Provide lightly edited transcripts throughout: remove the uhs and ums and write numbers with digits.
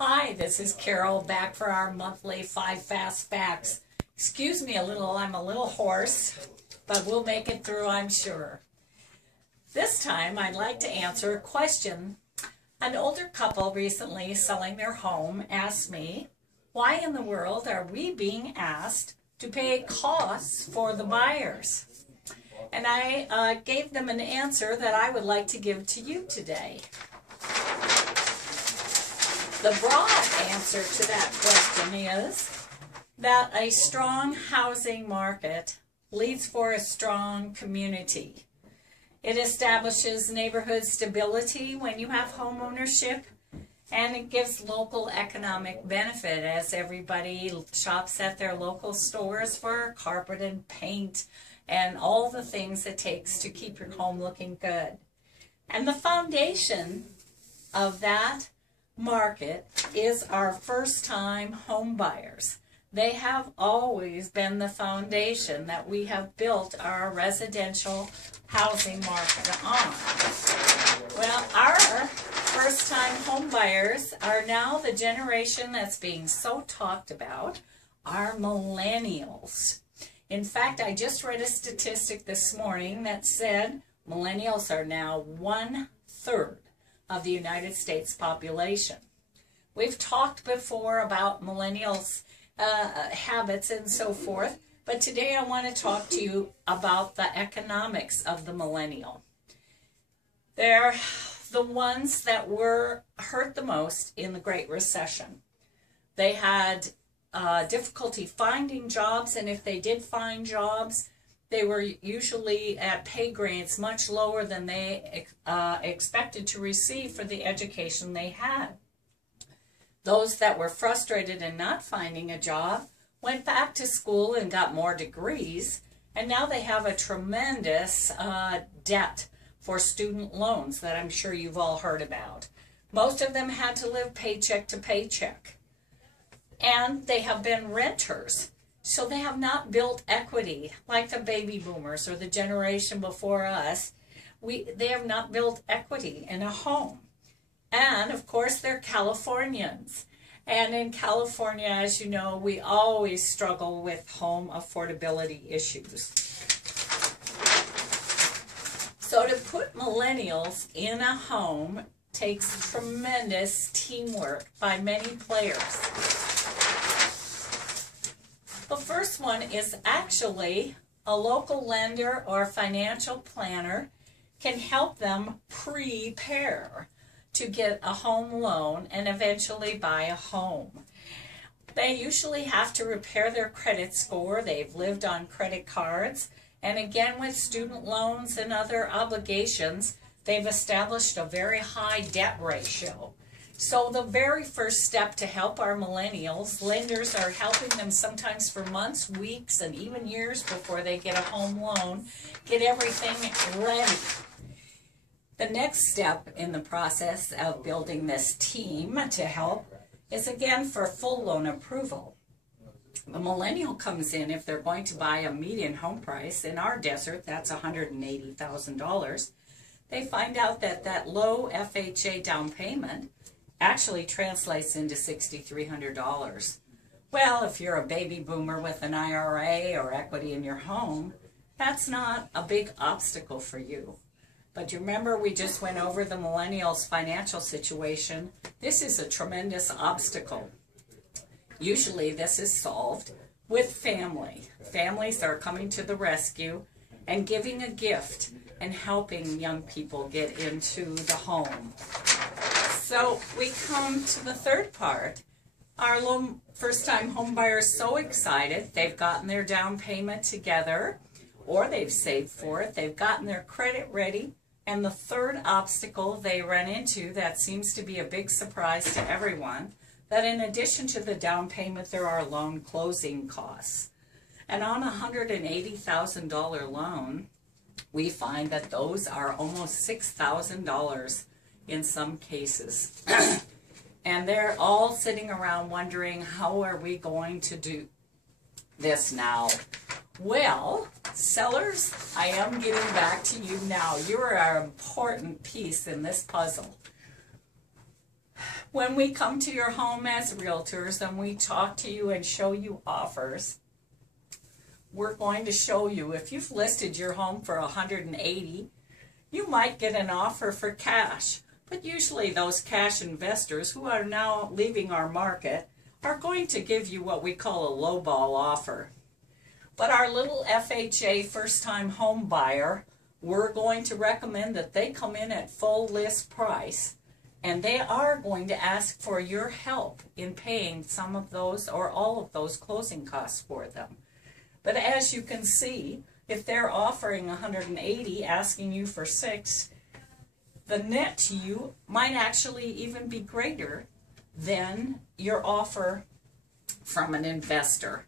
Hi, this is Carol back for our monthly 5 Fast Facts. Excuse me I'm a little hoarse, but we'll make it through, I'm sure. This time I'd like to answer a question. An older couple recently selling their home asked me, why in the world are we being asked to pay costs for the buyers? And I gave them an answer that I would like to give to you today. The broad answer to that question is that a strong housing market leads for a strong community. It establishes neighborhood stability when you have home ownership, and it gives local economic benefit as everybody shops at their local stores for carpet and paint and all the things it takes to keep your home looking good. And the foundation of that market is our first-time home buyers. They have always been the foundation that we have built our residential housing market on. Well, our first-time home buyers are now the generation that's being so talked about, our millennials. In fact, I just read a statistic this morning that said millennials are now 1/3 of the United States population. We've talked before about millennials' habits and so forth, but today I want to talk to you about the economics of the millennial. They're the ones that were hurt the most in the Great Recession. They had difficulty finding jobs, and if they did find jobs, they were usually at pay grades much lower than they expected to receive for the education they had. Those that were frustrated in not finding a job went back to school and got more degrees, and now they have a tremendous debt for student loans that I'm sure you've all heard about. Most of them had to live paycheck to paycheck, and they have been renters. So they have not built equity like the baby boomers or the generation before us. They have not built equity in a home. And of course they're Californians. And in California, as you know, we always struggle with home affordability issues. So to put millennials in a home takes tremendous teamwork by many players. The first one is actually a local lender or financial planner can help them prepare to get a home loan and eventually buy a home. They usually have to repair their credit score. They've lived on credit cards, and again with student loans and other obligations, they've established a very high debt ratio. So the very first step to help our millennials, lenders are helping them sometimes for months, weeks, and even years before they get a home loan, get everything ready. The next step in the process of building this team to help is again for full loan approval. The millennial comes in if they're going to buy a median home price. In our desert, that's $180,000. They find out that that low FHA down payment actually translates into $6,300. Well, if you're a baby boomer with an IRA or equity in your home, that's not a big obstacle for you. But you remember we just went over the millennials' financial situation. This is a tremendous obstacle. Usually this is solved with family. Families are coming to the rescue and giving a gift and helping young people get into the home. So we come to the third part. Our first-time home buyers so excited. They've gotten their down payment together, or they've saved for it. They've gotten their credit ready. And the third obstacle they run into that seems to be a big surprise to everyone, that in addition to the down payment, there are loan closing costs. And on a $180,000 loan, we find that those are almost $6,000 in some cases. And they're all sitting around wondering, how are we going to do this now? Well, sellers, I am getting back to you now. You are an important piece in this puzzle. When we come to your home as realtors and we talk to you and show you offers, we're going to show you if you've listed your home for 180, you might get an offer for cash. But usually those cash investors who are now leaving our market are going to give you what we call a lowball offer. But our little FHA first-time home buyer, we're going to recommend that they come in at full list price, and they are going to ask for your help in paying some of those or all of those closing costs for them. But as you can see, if they're offering 180, asking you for 6, the net to you might actually even be greater than your offer from an investor.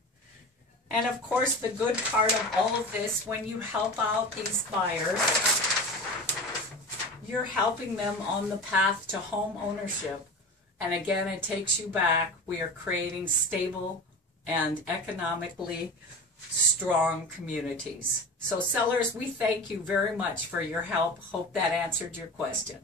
And of course, the good part of all of this, when you help out these buyers, you're helping them on the path to home ownership. And again, it takes you back. We are creating stable and economically strong communities. So sellers, we thank you very much for your help. Hope that answered your question.